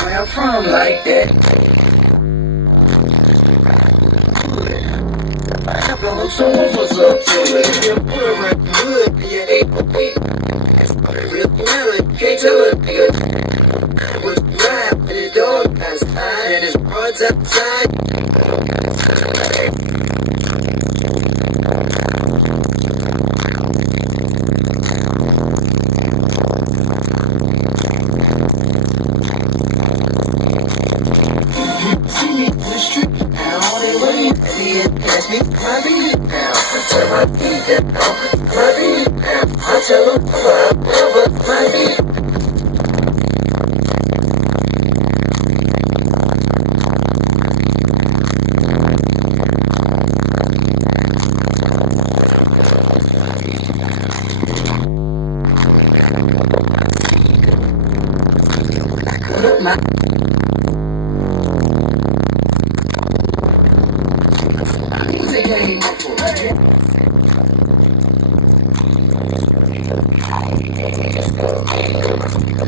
Where I'm from like that. I blow some woofers up to it. You put around the hood, yeah, they that's real talent. Can't tell a nigga what's right with his dog outside and his broads outside. See me in the street now, they wait for me and pass me my beat now. I turn my beat down, my beat down. I tell them